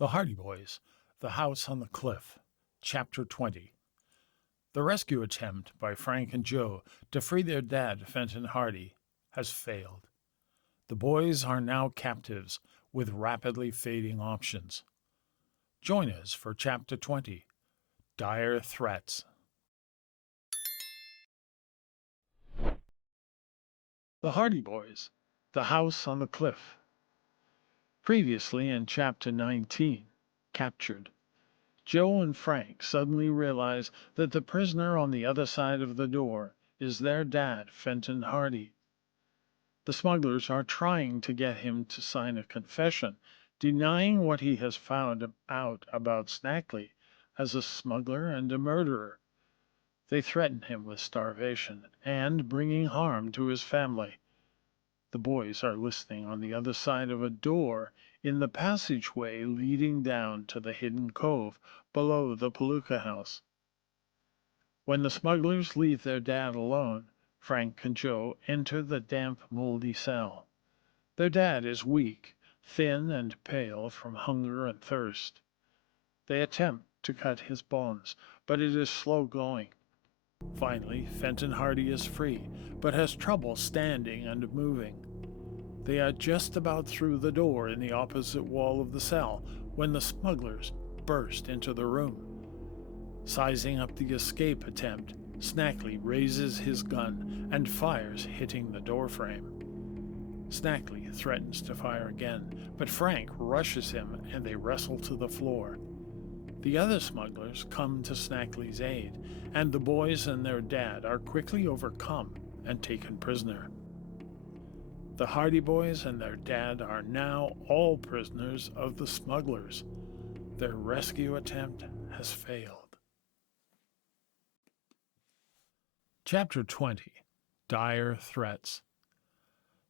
The Hardy Boys, The House on the Cliff, Chapter 20. The rescue attempt by Frank and Joe to free their dad, Fenton Hardy, has failed. The boys are now captives with rapidly fading options. Join us for Chapter 20, Dire Threats. The Hardy Boys, The House on the Cliff. Previously in Chapter 19, Captured. Joe and Frank suddenly realize that the prisoner on the other side of the door is their dad, Fenton Hardy. The smugglers are trying to get him to sign a confession, denying what he has found out about Snackley as a smuggler and a murderer. They threaten him with starvation and bringing harm to his family. The boys are listening on the other side of a door in the passageway leading down to the hidden cove below the Palooka house. When the smugglers leave their dad alone, Frank and Joe enter the damp, moldy cell. Their dad is weak, thin and pale from hunger and thirst. They attempt to cut his bonds, but it is slow going. Finally, Fenton Hardy is free, but has trouble standing and moving. They are just about through the door in the opposite wall of the cell when the smugglers burst into the room. Sizing up the escape attempt, Snackley raises his gun and fires, hitting the doorframe. Snackley threatens to fire again, but Frank rushes him and they wrestle to the floor. The other smugglers come to Snackley's aid, and the boys and their dad are quickly overcome and taken prisoner. The Hardy Boys and their dad are now all prisoners of the smugglers. Their rescue attempt has failed. Chapter 20, Dire Threats.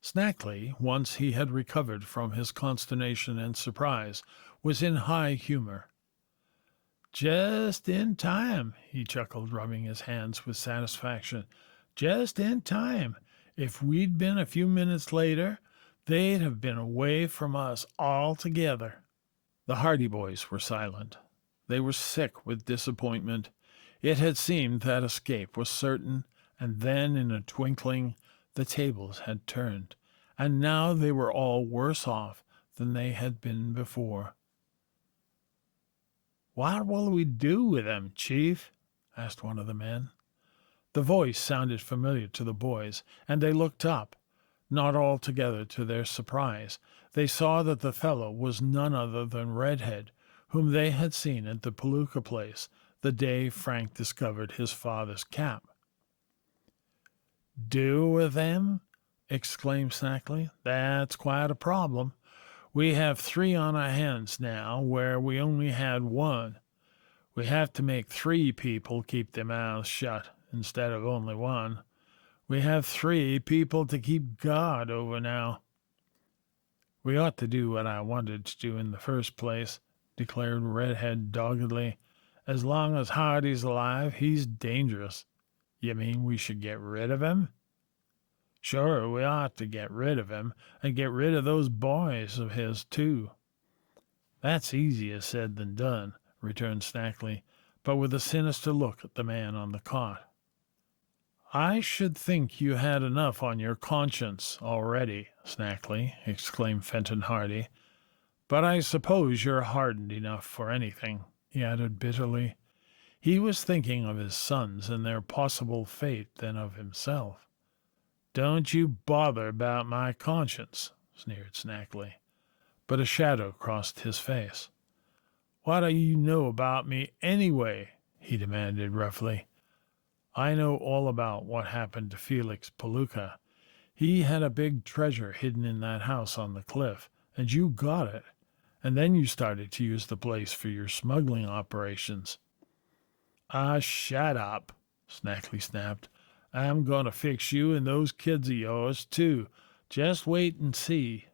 Snackley, once he had recovered from his consternation and surprise, was in high humor. "Just in time," he chuckled, rubbing his hands with satisfaction. "Just in time. If we'd been a few minutes later, they'd have been away from us altogether." The Hardy Boys were silent. They were sick with disappointment. It had seemed that escape was certain, and then in a twinkling the tables had turned, and now they were all worse off than they had been before. "What will we do with them, Chief?" asked one of the men. The voice sounded familiar to the boys, and they looked up. Not altogether to their surprise, they saw that the fellow was none other than Redhead, whom they had seen at the Palooka place the day Frank discovered his father's cap. "Do with them?" exclaimed Snackley. "That's quite a problem. We have 3 on our hands now, where we only had 1. We have to make 3 people keep their mouths shut instead of only 1. We have 3 people to keep guard over now." "We ought to do what I wanted to do in the first place," declared Redhead doggedly. "As long as Hardy's alive, he's dangerous." "You mean we should get rid of him?" "Sure, we ought to get rid of him, and get rid of those boys of his, too." "That's easier said than done," returned Snackley, but with a sinister look at the man on the cot. "I should think you had enough on your conscience already, Snackley," exclaimed Fenton Hardy. "But I suppose you're hardened enough for anything," he added bitterly. He was thinking of his sons and their possible fate than of himself. "Don't you bother about my conscience," sneered Snackley. But a shadow crossed his face. "What do you know about me, anyway?" he demanded roughly. "I know all about what happened to Felix Palooka. He had a big treasure hidden in that house on the cliff, and you got it. And then you started to use the place for your smuggling operations." "Ah, shut up," Snackley snapped. "I'm going to fix you and those kids of yours, too. Just wait and see."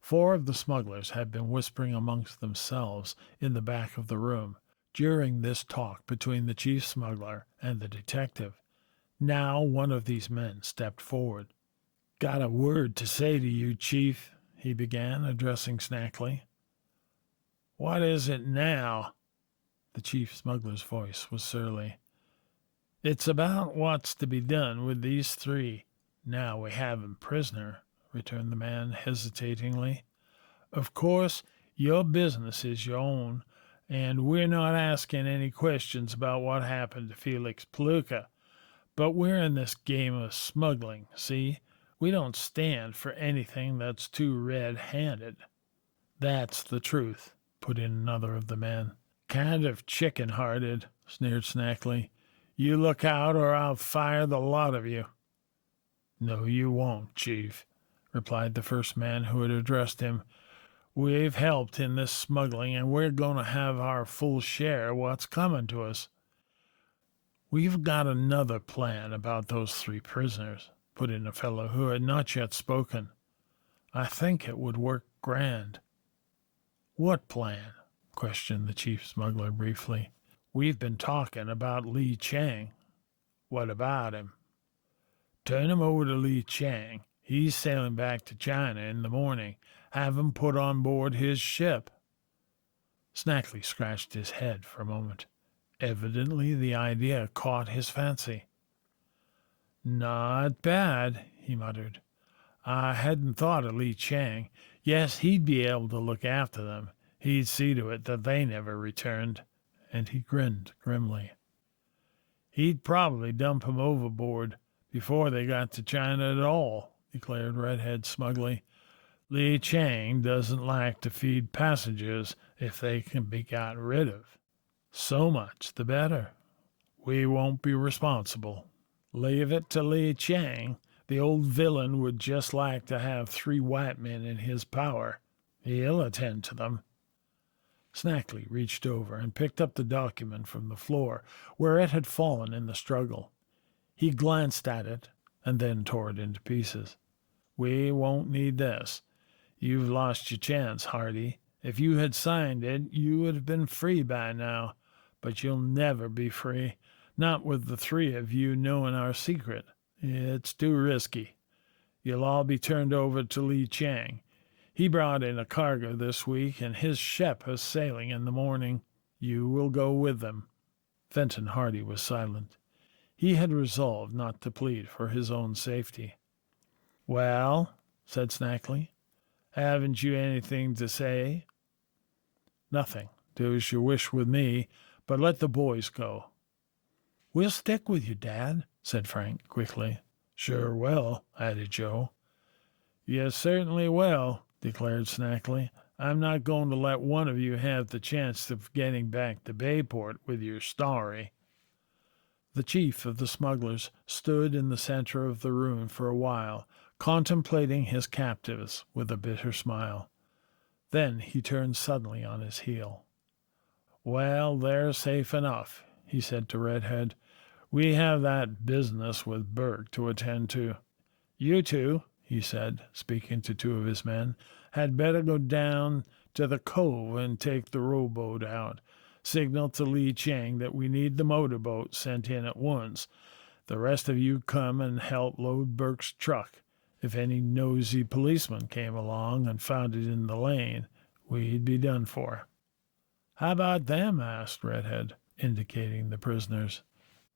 4 of the smugglers had been whispering amongst themselves in the back of the room during this talk between the chief smuggler and the detective. Now one of these men stepped forward. "Got a word to say to you, Chief," he began, addressing Snackley. What is it now? The chief smuggler's voice was surly. It's about what's to be done with these three. Now we have 'em prisoner, returned the man hesitatingly. Of course, your business is your own, and we're not asking any questions about what happened to Felix Pluka. But we're in this game of smuggling, see? We don't stand for anything that's too red-handed. That's the truth, put in another of the men. Kind of chicken-hearted, sneered Snackley. You look out or I'll fire the lot of you. No, you won't, Chief, replied the first man who had addressed him. We've helped in this smuggling, and we're going to have our full share of what's coming to us. We've got another plan about those three prisoners, put in a fellow who had not yet spoken. I think it would work grand. What plan? Questioned the chief smuggler briefly. We've been talking about Li Chang. What about him? Turn him over to Li Chang. He's sailing back to China in the morning. Have him put on board his ship. Snackley scratched his head for a moment. Evidently the idea caught his fancy. Not bad, he muttered. I hadn't thought of Li Chang. Yes, he'd be able to look after them. He'd see to it that they never returned. And he grinned grimly. He'd probably dump him overboard before they got to China at all, declared Redhead smugly. Li Chang doesn't like to feed passengers if they can be got rid of. So much the better. We won't be responsible. Leave it to Li Chang. The old villain would just like to have three white men in his power. He'll attend to them. Snackley reached over and picked up the document from the floor where it had fallen in the struggle. He glanced at it and then tore it into pieces. We won't need this. You've lost your chance, Hardy. If you had signed it, you would have been free by now. But you'll never be free, not with the three of you knowing our secret. It's too risky. You'll all be turned over to Li Chang. He brought in a cargo this week, and his ship is sailing in the morning. You will go with them. Fenton Hardy was silent. He had resolved not to plead for his own safety. Well, said Snackley, haven't you anything to say? Nothing. Do as you wish with me, but let the boys go. We'll stick with you, Dad, said Frank quickly. Sure will, added Joe. You certainly will, declared Snackley. I'm not going to let one of you have the chance of getting back to Bayport with your story. The chief of the smugglers stood in the center of the room for a while, contemplating his captives with a bitter smile. Then he turned suddenly on his heel. Well, they're safe enough, he said to Redhead. We have that business with Burke to attend to. You two, he said, speaking to two of his men, had better go down to the cove and take the rowboat out. Signal to Li Chang that we need the motorboat sent in at once. The rest of you come and help load Burke's truck. If any nosy policeman came along and found it in the lane, we'd be done for. How about them? Asked Redhead, indicating the prisoners.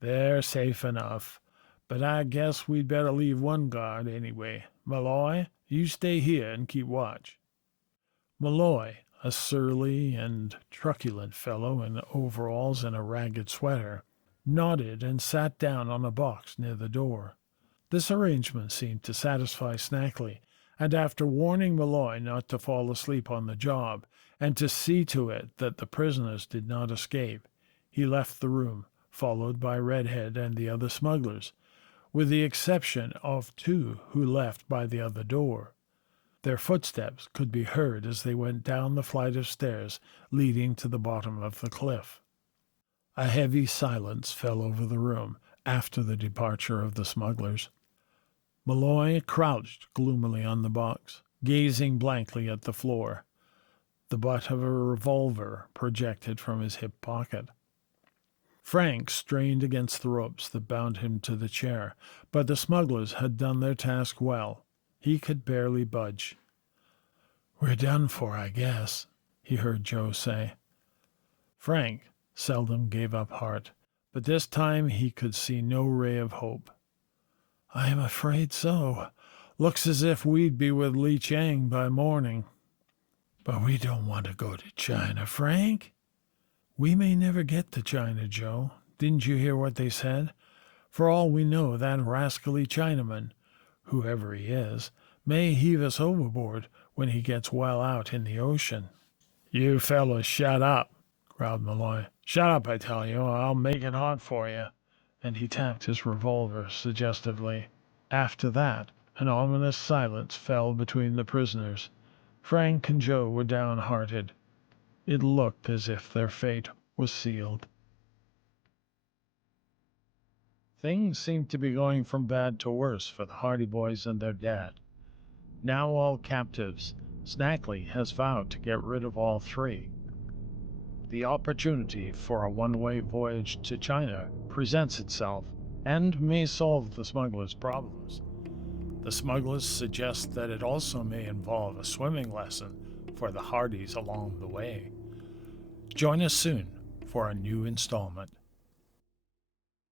They're safe enough, but I guess we'd better leave one guard anyway. Malloy, you stay here and keep watch. Malloy, a surly and truculent fellow in overalls and a ragged sweater, nodded and sat down on a box near the door. This arrangement seemed to satisfy Snackley, and after warning Malloy not to fall asleep on the job and to see to it that the prisoners did not escape, he left the room, followed by Redhead and the other smugglers, with the exception of two who left by the other door. Their footsteps could be heard as they went down the flight of stairs leading to the bottom of the cliff. A heavy silence fell over the room after the departure of the smugglers. Malloy crouched gloomily on the box, gazing blankly at the floor. The butt of a revolver projected from his hip pocket. Frank strained against the ropes that bound him to the chair, but the smugglers had done their task well. He could barely budge. We're done for, I guess, he heard Joe say. Frank seldom gave up heart, but this time he could see no ray of hope. I am afraid so. Looks as if we'd be with Li Chang by morning. But we don't want to go to China, Frank. We may never get to China, Joe. Didn't you hear what they said? For all we know, that rascally Chinaman, whoever he is, may heave us overboard when he gets well out in the ocean. You fellows shut up, growled Malloy. Shut up, I tell you, or I'll make it hot for you. And he tapped his revolver suggestively. After that, an ominous silence fell between the prisoners. Frank and Joe were downhearted. It looked as if their fate was sealed. Things seemed to be going from bad to worse for the Hardy Boys and their dad. Now all captives, Snackley has vowed to get rid of all three. The opportunity for a one-way voyage to China presents itself and may solve the smugglers' problems. The smugglers suggest that it also may involve a swimming lesson for the Hardys along the way. Join us soon for a new installment.